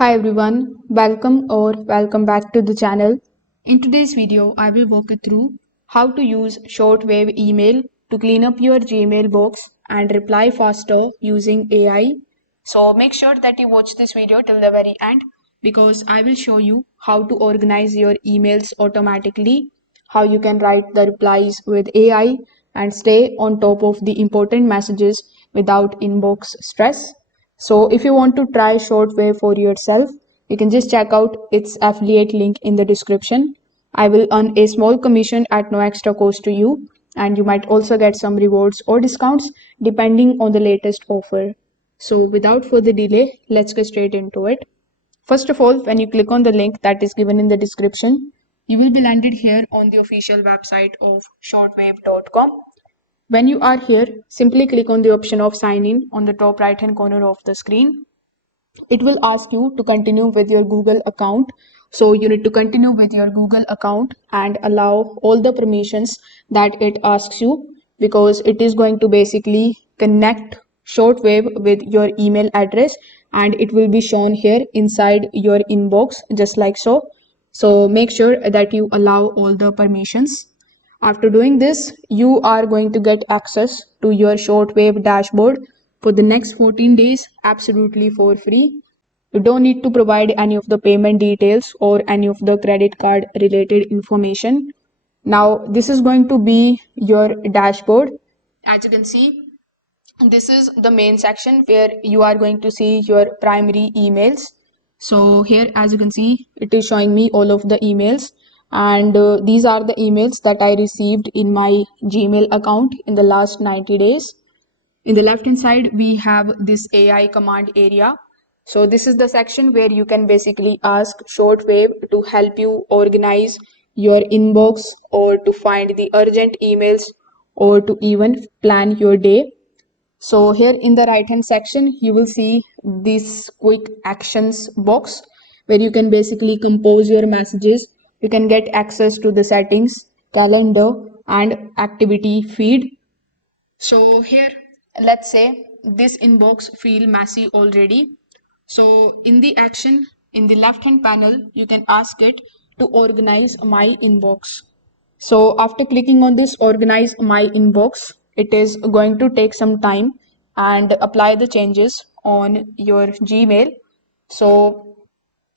Hi everyone, welcome back to the channel. In today's video, I will walk you through how to use Shortwave email to clean up your Gmail box and reply faster using AI. So make sure that you watch this video till the very end because I will show you how to organize your emails automatically, how you can write the replies with AI and stay on top of the important messages without inbox stress. So if you want to try Shortwave for yourself, you can just check out its affiliate link in the description. I will earn a small commission at no extra cost to you, and you might also get some rewards or discounts depending on the latest offer. So without further delay, let's get straight into it. First of all, when you click on the link that is given in the description, you will be landed here on the official website of shortwave.com. When you are here, simply click on the option of sign in on the top right hand corner of the screen. It will ask you to continue with your Google account. So you need to continue with your Google account and allow all the permissions that it asks you, because it is going to basically connect Shortwave with your email address and it will be shown here inside your inbox just like so. So make sure that you allow all the permissions. After doing this, you are going to get access to your Shortwave dashboard for the next 14 days absolutely for free. You don't need to provide any of the payment details or any of the credit card related information. Now, this is going to be your dashboard. As you can see, this is the main section where you are going to see your primary emails. So here, as you can see, it is showing me all of the emails, and these are the emails that I received in my Gmail account in the last 90 days. In the left hand side, we have this AI command area. So this is the section where you can basically ask Shortwave to help you organize your inbox or to find the urgent emails or to even plan your day. So here in the right hand section, you will see this quick actions box where you can basically compose your messages. You can get access to the settings, calendar and activity feed. So here, let's say this inbox feel messy already. So in the action, in the left hand panel, you can ask it to organize my inbox. So after clicking on this organize my inbox, it is going to take some time and apply the changes on your Gmail. So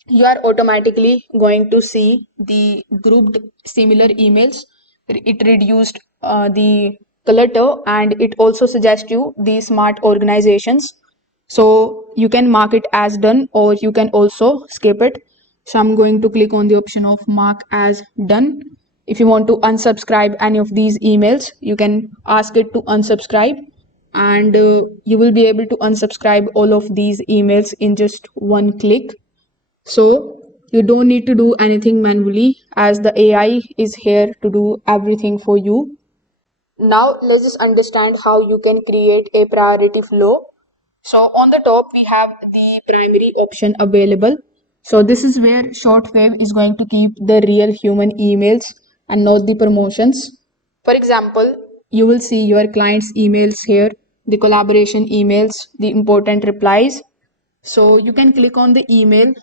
you are automatically going to see the grouped similar emails. It reduced the clutter and it also suggests you the smart organizations. So you can mark it as done or you can also skip it. So I'm going to click on the option of mark as done. If you want to unsubscribe any of these emails, you can ask it to unsubscribe, and you will be able to unsubscribe all of these emails in just one click. So you don't need to do anything manually as the AI is here to do everything for you. Now let's just understand how you can create a priority flow. So on the top we have the primary option available. So this is where Shortwave is going to keep the real human emails and not the promotions. For example, you will see your clients' emails here, the collaboration emails, the important replies. So you can click on the email,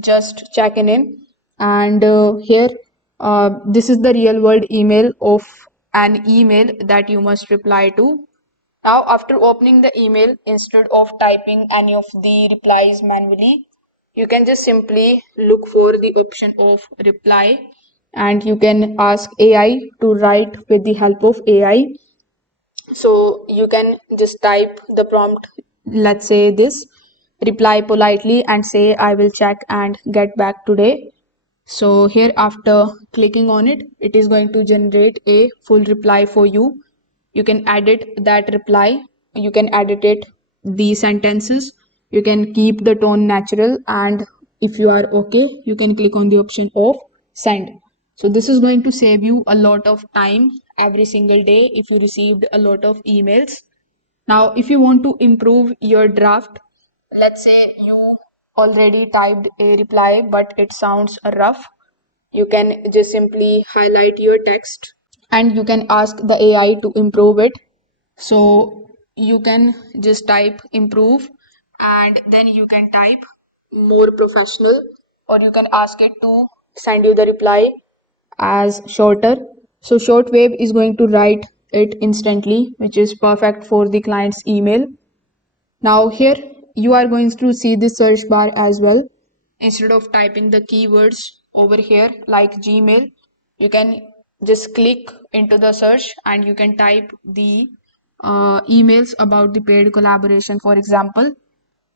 just checking in, and here this is the real world email of an email that you must reply to. Now, after opening the email, instead of typing any of the replies manually, you can just simply look for the option of reply and you can ask AI to write with the help of AI. So you can just type the prompt, let's say this, reply politely and say I will check and get back today. So here after clicking on it, it is going to generate a full reply for you. You can edit that reply, you can edit it, the sentences, you can keep the tone natural, and if you are okay, you can click on the option of send. So this is going to save you a lot of time every single day if you received a lot of emails. Now, if you want to improve your draft, let's say you already typed a reply but it sounds rough, you can just simply highlight your text and you can ask the AI to improve it. So you can just type improve and then you can type more professional, or you can ask it to send you the reply as shorter. So Shortwave is going to write it instantly, which is perfect for the client's email. Now here you are going to see the search bar as well. Instead of typing the keywords over here like Gmail, you can just click into the search and you can type the emails about the paid collaboration, for example.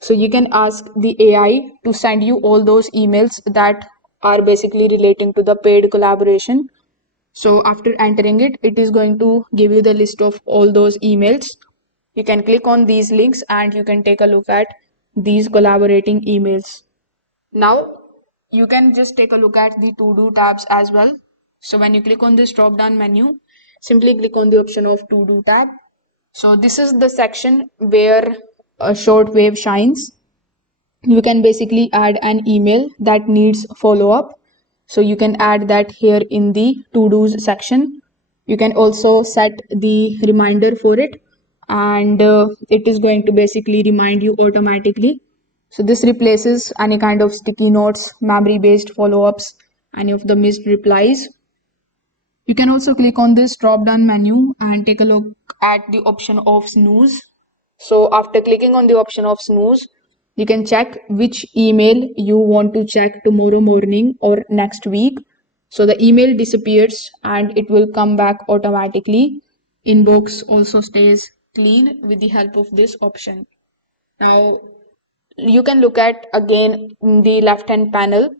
So you can ask the AI to send you all those emails that are basically relating to the paid collaboration. So after entering it, it is going to give you the list of all those emails. You can click on these links and you can take a look at these collaborating emails. Now you can just take a look at the to-do tabs as well. So when you click on this drop down menu, simply click on the option of to-do tab. So this is the section where a Shortwave shines. You can basically add an email that needs follow up. So you can add that here in the to dos section. You can also set the reminder for it, and it is going to basically remind you automatically. So this replaces any kind of sticky notes, memory based follow ups, any of the missed replies. You can also click on this drop down menu and take a look at the option of snooze. So after clicking on the option of snooze, you can check which email you want to check tomorrow morning or next week. So the email disappears and it will come back automatically. Inbox also stays clean with the help of this option. Now you can look at again in the left hand panel.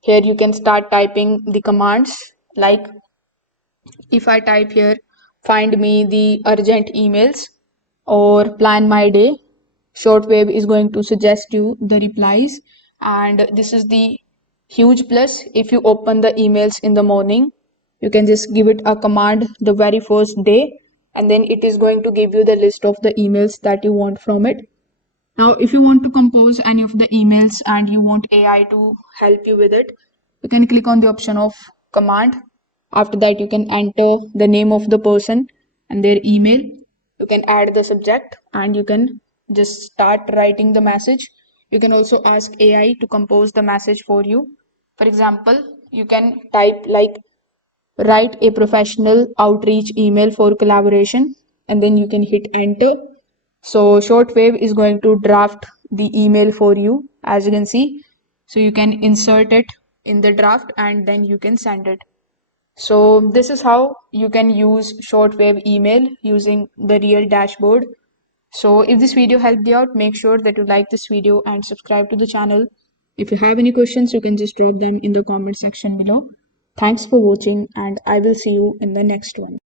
Here you can start typing the commands like if I type here, find me the urgent emails or plan my day, Shortwave is going to suggest you the replies. And this is the huge plus. If you open the emails in the morning, you can just give it a command the very first day, and then it is going to give you the list of the emails that you want from it. Now, if you want to compose any of the emails and you want AI to help you with it, you can click on the option of command. After that, you can enter the name of the person and their email. You can add the subject and you can just start writing the message. You can also ask AI to compose the message for you. For example, you can type like write a professional outreach email for collaboration and then you can hit enter. So Shortwave is going to draft the email for you, as you can see. So you can insert it in the draft and then you can send it. So this is how you can use Shortwave email using the real dashboard. So if this video helped you out, make sure that you like this video and subscribe to the channel. If you have any questions, you can just drop them in the comment section below. Thanks for watching and I will see you in the next one.